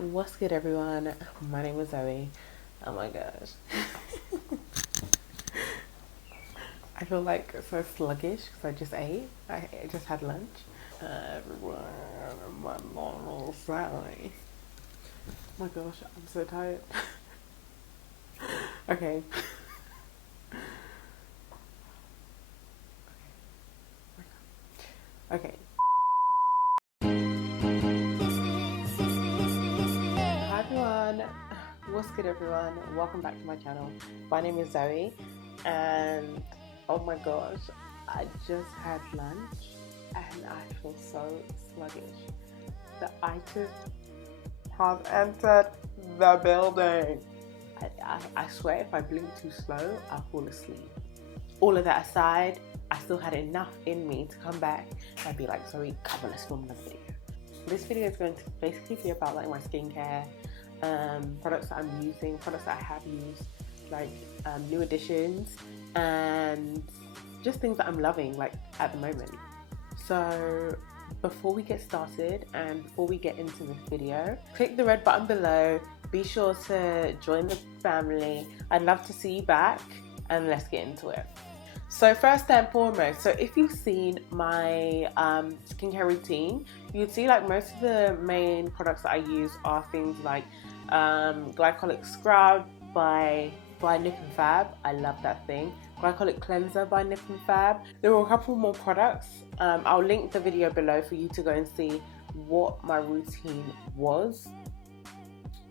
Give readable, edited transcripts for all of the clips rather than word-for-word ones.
What's good, everyone? My name is Zoe. Oh my gosh. I feel like so sluggish because I just ate. I just had lunch. Everyone, my normal Sally. Oh my gosh, I'm so tired. Okay. Okay. Hi everyone. What's good, everyone? Welcome back to my channel. My name is Zoe, and oh my gosh, I just had lunch and I feel so sluggish. The itis has entered the building. I swear if I blink too slow, I'll fall asleep. All of that aside, I still had enough in me to come back and be like, sorry, come on, let's film another video. This video is going to basically be about like my skincare, products that I'm using, products that I have used, like new additions, and just things that I'm loving like at the moment. So before we get started and before we get into this video, click the red button below. Be sure to join the family. I'd love to see you back, and let's get into it. So first and foremost, so if you've seen my skincare routine, you'd see like most of the main products that I use are things like glycolic scrub by Nip and Fab. I love that thing. Glycolic cleanser by Nip and Fab. There were a couple more products. I'll link the video below for you to go and see what my routine was,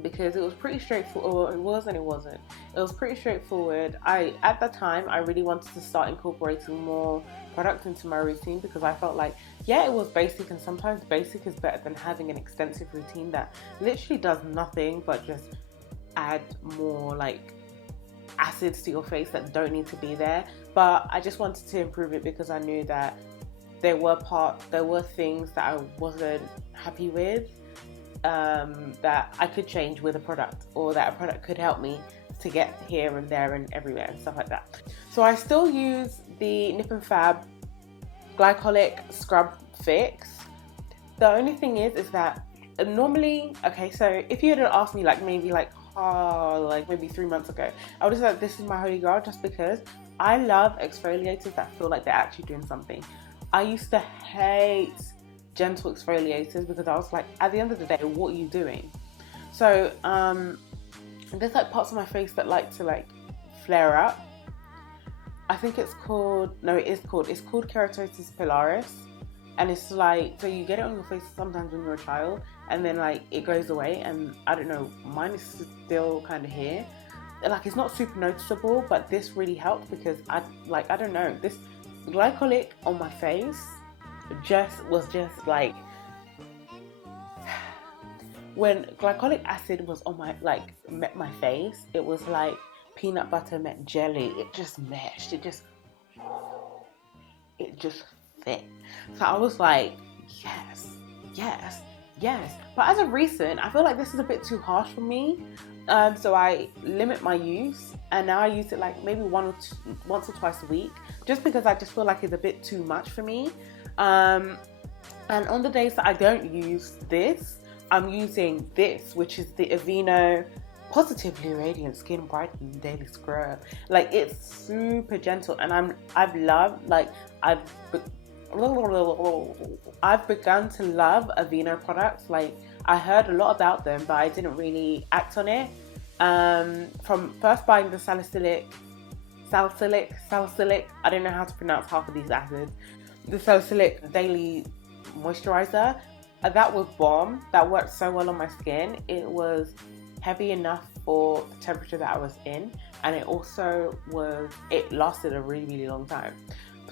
because it was pretty straightforward. It was and it wasn't. It was pretty straightforward. At that time, I really wanted to start incorporating more products into my routine, because I felt like, yeah, it was basic, and sometimes basic is better than having an extensive routine that literally does nothing but just add more like acids to your face that don't need to be there. But I just wanted to improve it because I knew that there were things that I wasn't happy with, that I could change with a product, or that a product could help me to get here and there and everywhere and stuff like that. So I still use the Nip and Fab Glycolic Scrub Fix. The only thing is that normally, okay, so if you had asked me like maybe 3 months ago, I would have said this is my holy grail, just because I love exfoliators that feel like they're actually doing something. I used to hate gentle exfoliators because I was like, at the end of the day, what are you doing? So there's like parts of my face that like to like flare up. I think it's called Keratosis Pilaris, and it's like, so you get it on your face sometimes when you're a child, and then like it goes away, and I don't know, mine is still kind of here. Like, it's not super noticeable, but this really helped because I don't know, this glycolic on my face was just like, when glycolic acid was on my met my face, it was like peanut butter met jelly. It just meshed. It just fit. So I was like, yes. But as of recent, I feel like this is a bit too harsh for me. So I limit my use, and now I use it like maybe once or twice a week, just because I just feel like it's a bit too much for me. And on the days that I don't use this, I'm using this, which is the Aveeno Positively Radiant Skin Brightening Daily Scrub. Like, it's super gentle, and I've begun to love Aveeno products. Like, I heard a lot about them, but I didn't really act on it. From first buying the salicylic, I don't know how to pronounce half of these acids. The salicylic daily moisturizer, that was bomb. That worked so well on my skin. It was heavy enough for the temperature that I was in, and it lasted a really long time.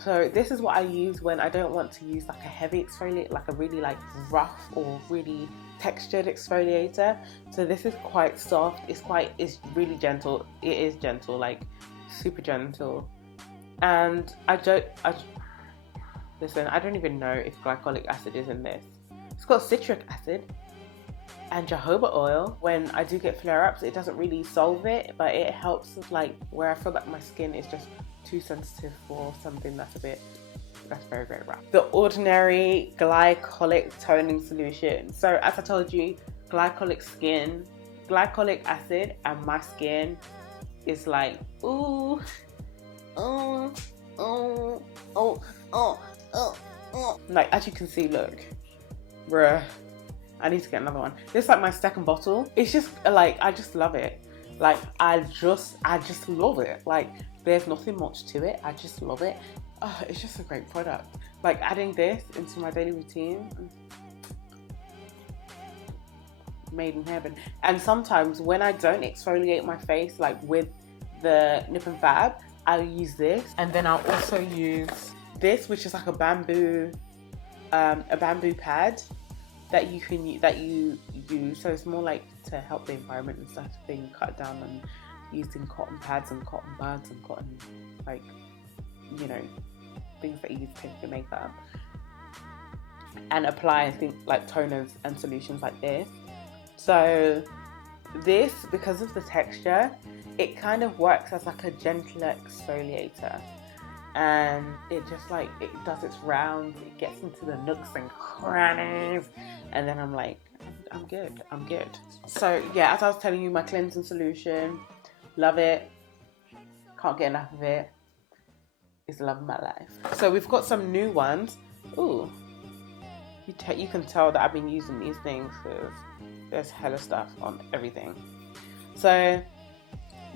So this is what I use when I don't want to use like a heavy exfoliator, like a really like rough or really textured exfoliator. So this is quite soft. It's really gentle. It is gentle, like super gentle. And I don't even know if glycolic acid is in this. It's got citric acid and jojoba oil. When I do get flare-ups, it doesn't really solve it, but it helps with like where I feel like my skin is just too sensitive for something that's very, very rough. The Ordinary Glycolic Toning Solution. So as I told you, glycolic acid, and my skin is like, ooh, oh, oh, oh, oh, oh, oh. Like, as you can see, look, bruh, I need to get another one. This is like my second bottle. It's just like, I just love it. Like, I just love it. Like, there's nothing much to it. I just love it. Oh, it's just a great product. Like, adding this into my daily routine, made in heaven. And sometimes when I don't exfoliate my face, like with the Nip and Fab, I'll use this, and then I'll also use this, which is like a bamboo pad that you use. So it's more like to help the environment and stuff, being cut down and using cotton pads and cotton buds and cotton, like, you know, things that you use to take your makeup, and apply, I think, like toners and solutions like this. So this, because of the texture, it kind of works as like a gentler exfoliator, and it just like, it does its rounds, it gets into the nooks and crannies, and then I'm like, I'm good. So yeah, as I was telling you, my cleansing solution, love it, can't get enough of it, it's the love of my life. So we've got some new ones. Ooh, you can tell that I've been using these things because there's hella stuff on everything. So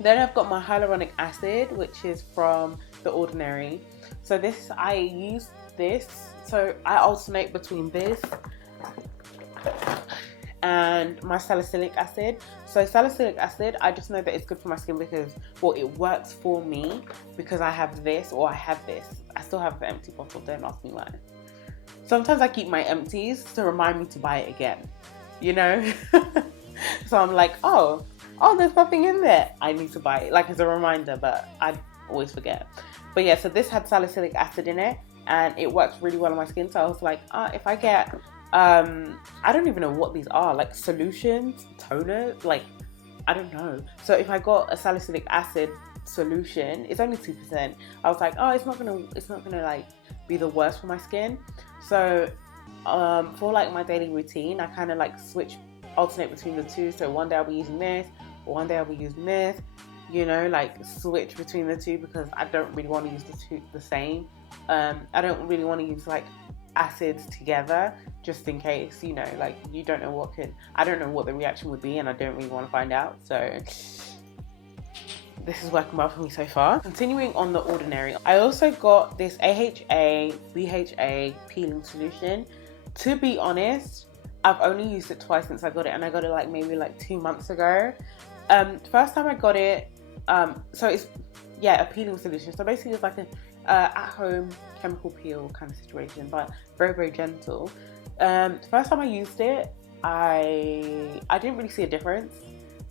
then I've got my hyaluronic acid, which is from The Ordinary. So this, I use this, so I alternate between this and my salicylic acid. So salicylic acid, I just know that it's good for my skin because, well, it works for me because I have this, or I have this. I still have the empty bottle, don't ask me why. Sometimes I keep my empties to remind me to buy it again, you know? So I'm like, oh, there's nothing in there, I need to buy it, like as a reminder, but I always forget. But yeah, so this had salicylic acid in it, and it works really well on my skin. So I was like, if I get, I don't even know what these are, like solutions, toner, like, I don't know. So if I got a salicylic acid solution, it's only 2%. I was like, it's not gonna like be the worst for my skin. So for like my daily routine, I kind of like alternate between the two. So one day I'll be using this, or one day I'll be using this, you know, like switch between the two, because I don't really want to use the same. I don't really want to use like acids together, just in case, you know, like you don't know I don't know what the reaction would be, and I don't really want to find out. So this is working well for me so far. Continuing on The Ordinary, I also got this AHA BHA peeling solution. To be honest, I've only used it twice since I got it, and I got it like maybe like 2 months ago. First time I got it, so it's, yeah, a peeling solution. So basically it's like an at-home chemical peel kind of situation, but very, very gentle. First time I used it, I didn't really see a difference.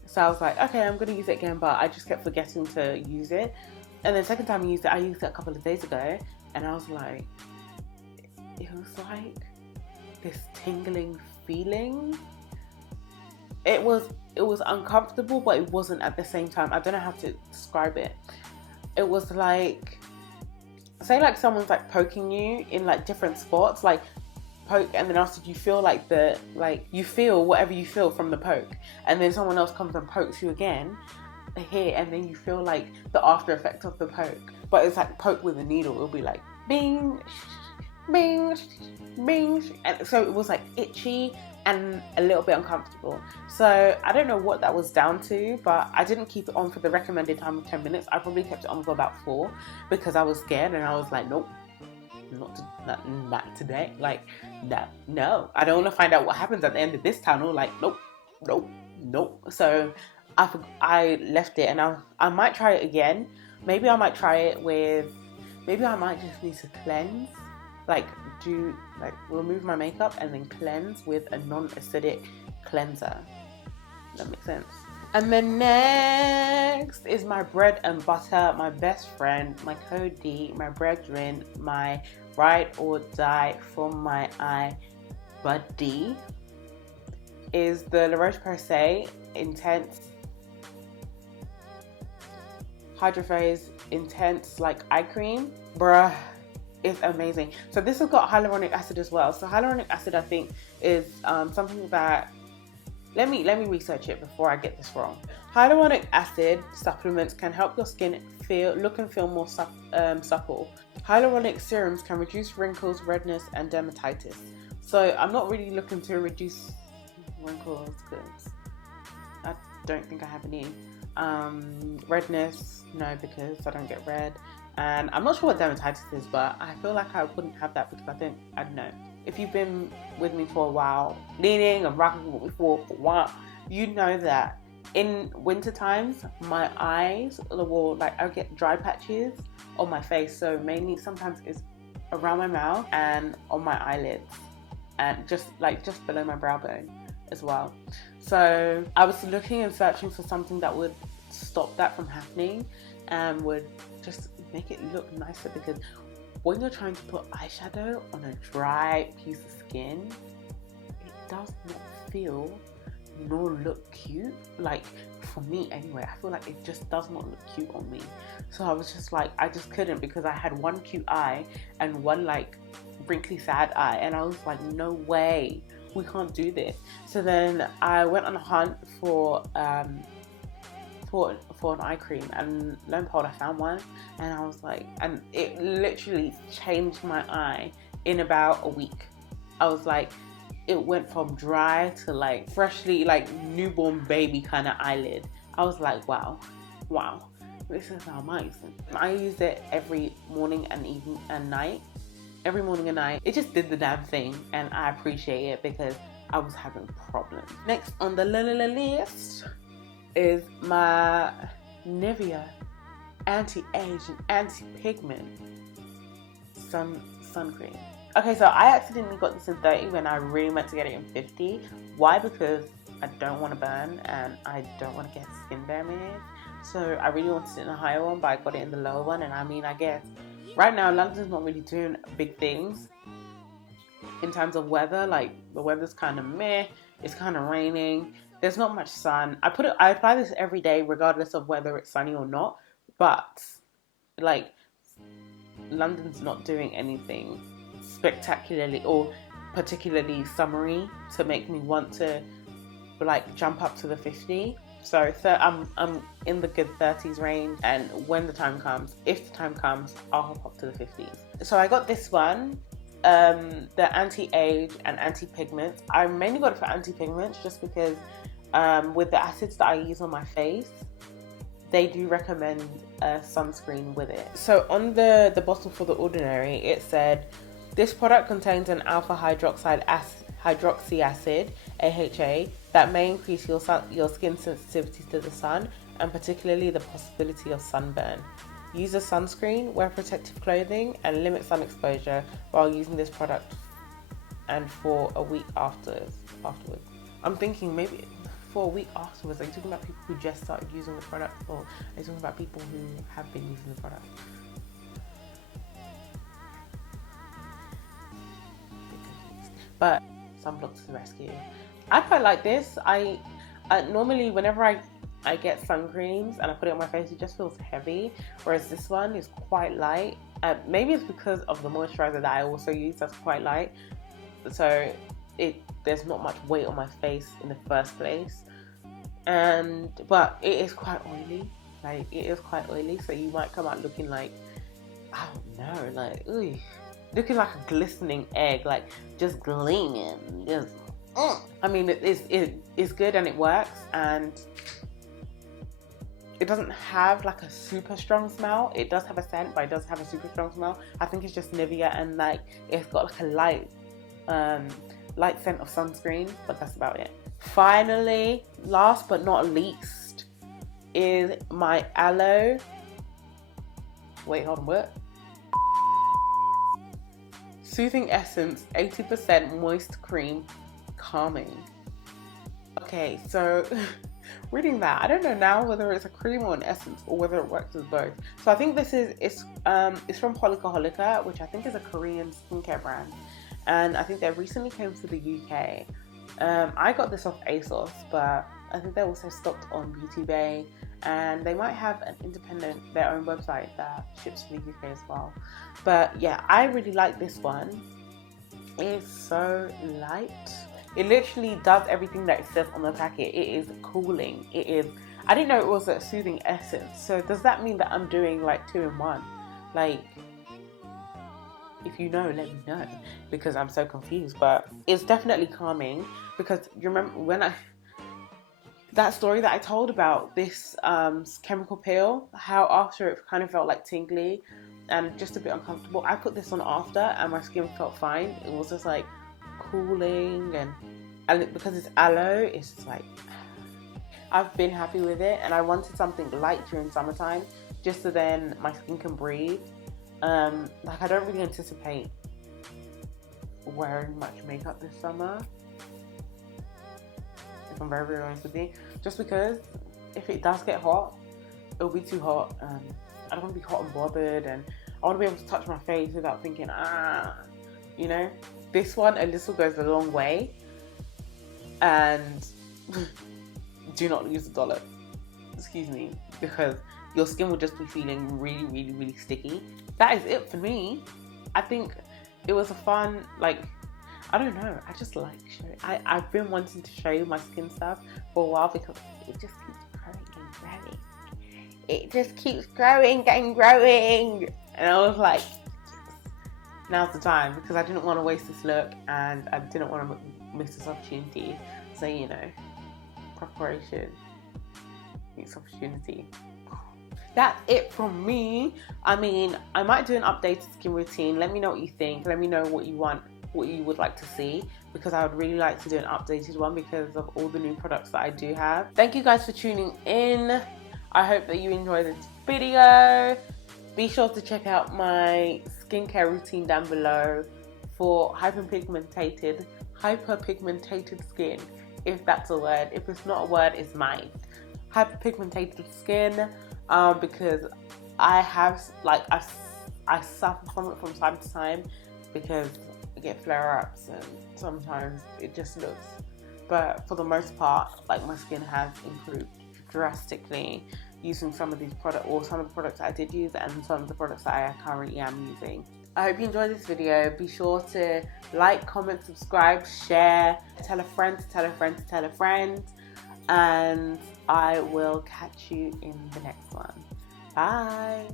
So I was like, okay, I'm gonna use it again, but I just kept forgetting to use it. And then second time I used it a couple of days ago, and I was like, it was like this tingling feeling. It was uncomfortable, but it wasn't at the same time. I don't know how to describe it. It was like, say like someone's like poking you in like different spots, like poke, and then after you feel like you feel whatever you feel from the poke, and then someone else comes and pokes you again here, and then you feel like the after effect of the poke, but it's like poke with a needle. It'll be like bing, bing, bing, and so it was like itchy and a little bit uncomfortable. So I don't know what that was down to, but I didn't keep it on for the recommended time of 10 minutes. I probably kept it on for about 4 because I was scared, and I was like, nope, not today. Like, no, I don't want to find out what happens at the end of this tunnel. Like, nope. So I left it, and I might try it again. Maybe I might try it with, maybe I might just need to cleanse, like remove my makeup and then cleanse with a non-acidic cleanser. That makes sense. And then next is my bread and butter, my best friend, my code D, my brethren, my ride or die for my eye buddy, is the La Roche-Posay Intense Hydrophase Intense like eye cream. Bruh, it's amazing. So this has got hyaluronic acid as well. So hyaluronic acid, I think, is something that let me research it before I get this wrong. Hyaluronic acid supplements can help your skin look and feel more supple. Hyaluronic serums can reduce wrinkles, redness, and dermatitis. So I'm not really looking to reduce wrinkles because I don't think I have any. Redness, no, because I don't get red. And I'm not sure what dermatitis is, but I feel like I wouldn't have that because I don't know. If you've been with me for a while, leaning and rocking with me for a while, you know that in winter times, my eyes will, like, I'll get dry patches on my face. So mainly sometimes it's around my mouth and on my eyelids and just below my brow bone as well. So I was looking and searching for something that would stop that from happening and would just make it look nicer, because when you're trying to put eyeshadow on a dry piece of skin, it does not feel nor look cute. Like, for me anyway, I feel like it just does not look cute on me. So I was just like, I just couldn't, because I had one cute eye and one like wrinkly sad eye, and I was like, no way, we can't do this. So then I went on a hunt for an eye cream, and lo and behold, I found one, and I was like, and it literally changed my eye in about a week. I was like, it went from dry to like freshly, like newborn baby kind of eyelid. I was like, wow, this is amazing. I use it every morning and evening and night. Every morning and night. It just did the damn thing, and I appreciate it because I was having problems. Next on the list is my Nivea anti-age and anti-pigment sun cream. Okay, so I accidentally got this in 30 when I really meant to get it in 50. Why? Because I don't want to burn and I don't want to get skin damage. So I really wanted it in a higher one, but I got it in the lower one. And I mean, I guess right now London's not really doing big things in terms of weather. Like, the weather's kind of meh. It's kind of raining. There's not much sun. I apply this every day regardless of whether it's sunny or not. But like, London's not doing anything spectacularly or particularly summery to make me want to like jump up to the 50. So I'm in the good 30s range, and when the time comes, if the time comes, I'll hop up to the 50s. So I got this one, the anti-age and anti-pigment. I mainly got it for anti-pigments just because with the acids that I use on my face, they do recommend a sunscreen with it. So on the bottle for the Ordinary, it said, this product contains an alpha hydroxy acid, AHA, that may increase your skin sensitivity to the sun, and particularly the possibility of sunburn. Use a sunscreen, wear protective clothing, and limit sun exposure while using this product, and for a week afterwards. I'm thinking maybe for a week afterwards. Are you talking about people who just started using the product, or are you talking about people who have been using the product? But sunblock to the rescue. I quite like this. I normally, whenever I get sun creams and I put it on my face, it just feels heavy, whereas this one is quite light. Maybe it's because of the moisturizer that I also use that's quite light, so there's not much weight on my face in the first place. But it is quite oily. Like, it is quite oily, so you might come out looking like, I don't know, like, ooh, looking like a glistening egg, like just gleaming, just. I mean, it's good and it works, and it doesn't have like a super strong smell. It does have a scent, but it does have a super strong smell. I think it's just Nivea, and like it's got like a light scent of sunscreen, but that's about it. Finally, last but not least, is my aloe. Wait, hold on, what? Soothing Essence 80% Moist Cream Calming. Okay, so reading that, I don't know now whether it's a cream or an essence or whether it works with both. So I think this it's from Holika, which I think is a Korean skincare brand, and I think they recently came to the UK. I got this off ASOS, but I think they're also stocked on Beauty Bay, and they might have their own website that ships to the UK as well. But yeah, I really like this one. It's so light. It literally does everything that it says on the packet. It is cooling. It is, I didn't know it was a soothing essence. So does that mean that I'm doing like 2 in 1? Like, if you know, let me know, because I'm so confused. But it's definitely calming, because you remember when that story that I told about this chemical peel, how after it kind of felt like tingly and just a bit uncomfortable. I put this on after and my skin felt fine. It was just like cooling, and because it's aloe, it's just like, I've been happy with it, and I wanted something light during summertime just so then my skin can breathe. Like, I don't really anticipate wearing much makeup this summer, if I'm very, very honest with you, just because if it does get hot, it'll be too hot. I don't want to be hot and bothered, and I want to be able to touch my face without thinking, you know. This one, a little goes a long way, and do not use a dollop, excuse me, because your skin will just be feeling really, really, really sticky. That is it for me. I think it was a fun, like, I don't know, I just like showing. I've been wanting to show you my skin stuff for a while, because it just keeps growing and growing. It just keeps growing and growing. And I was like, now's the time, because I didn't want to waste this look and I didn't want to miss this opportunity. So, you know, preparation meets opportunity. That's it from me. I mean, I might do an updated skin routine. Let me know what you think. Let me know what you want, what you would like to see, because I would really like to do an updated one because of all the new products that I do have. Thank you guys for tuning in. I hope that you enjoyed this video. Be sure to check out my skincare routine down below for hyperpigmented skin, if that's a word. If it's not a word, it's mine. Hyperpigmented skin, because I have, like, I suffer from it from time to time, because I get flare-ups and sometimes it just looks, but for the most part, like, my skin has improved drastically using some of these products, or some of the products I did use, and some of the products that I currently am using. I hope you enjoyed this video. Be sure to like, comment, subscribe, share, tell a friend to tell a friend to tell a friend, and I will catch you in the next one. Bye.